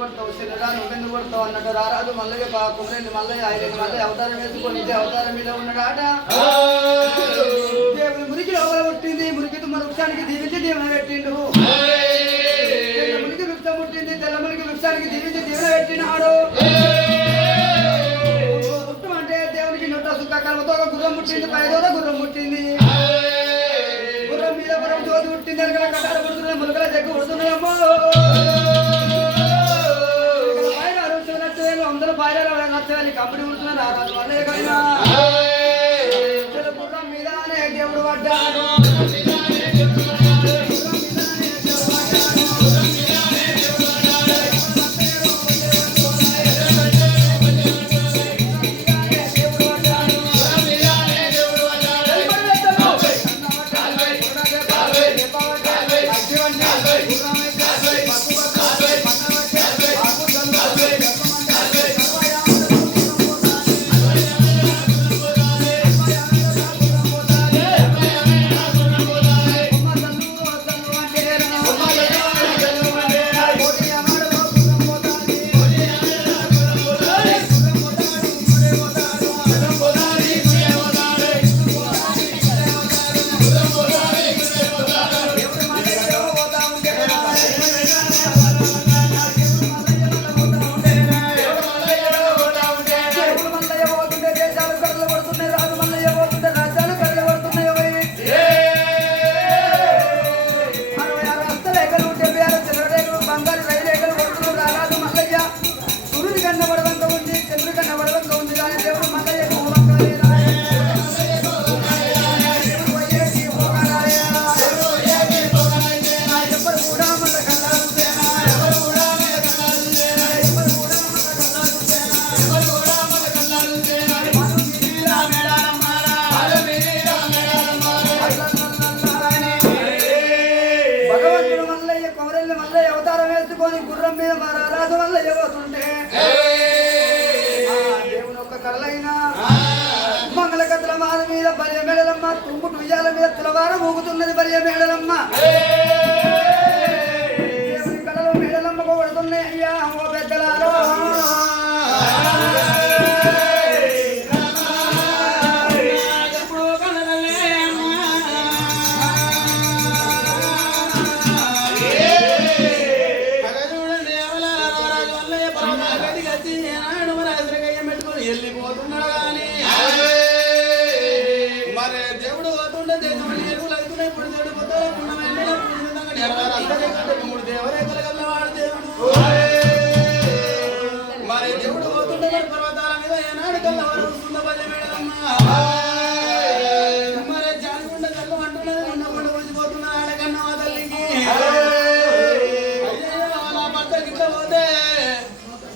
కొడతావు శరీరాన్ని నువ్వెందుకు కొడతావు అన్నట్టు రారాదు మల్లయ్య కుమరేంటి మల్లయ్య ఆయన మళ్ళీ అవతారం వేసుకొని అవతారం మీద ఉన్నాడాట. మురికి లోపల పుట్టింది మురికి వృక్షానికి దీవించి దీవెన పెట్టిండు. మురికి వృక్షం పుట్టింది తెల్ల మురికి వృక్షానికి దీవించి దీవెన పెట్టినాడు. వృక్షం అంటే దేవునికి నూట సుఖ కర్మతో ఒక గుర్రం పుట్టింది పైదోద గుర్రం పుట్టింది. గుర్రం మీద గుర్రం జ్యోతి పుట్టింది అనుకున్న కట్టాలు పుడుతున్నాయి ములకల జగ్గు పుడుతున్నాయమ్మో కష్టం కంపెనీ ఉంటున్నాను మీద బలియ మేడలమ్మ తుంగుటు ఉయ్యాల మీద తులవారం ఊగుతున్నది బలియ మేడలమ్మ.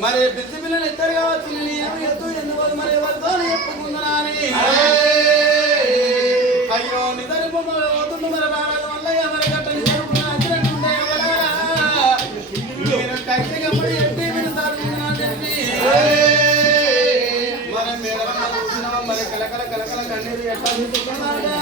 మరి పిచ్చి పిల్లలు ఇద్దరు కావచ్చు నేను ఏమి ఎత్తు ఎందుకు మరి ఎవరితో చెప్పుకుంటున్నా అని అయ్యో బొమ్మలు పోతుంది మరి రారాజు వల్ల మరి గట్ట నిజానికి వచ్చినట్టుండే ఎవరా? నేను ఎప్పుడు చెప్పి మీరు చెప్పి. మరి మీరు చూసినావా మరి కలకల కలకల కన్నీరు ఎట్లా తీసుకున్నాడా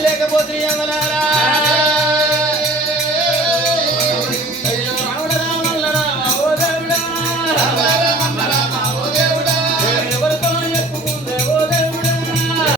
లేకపోతే ఎవరారా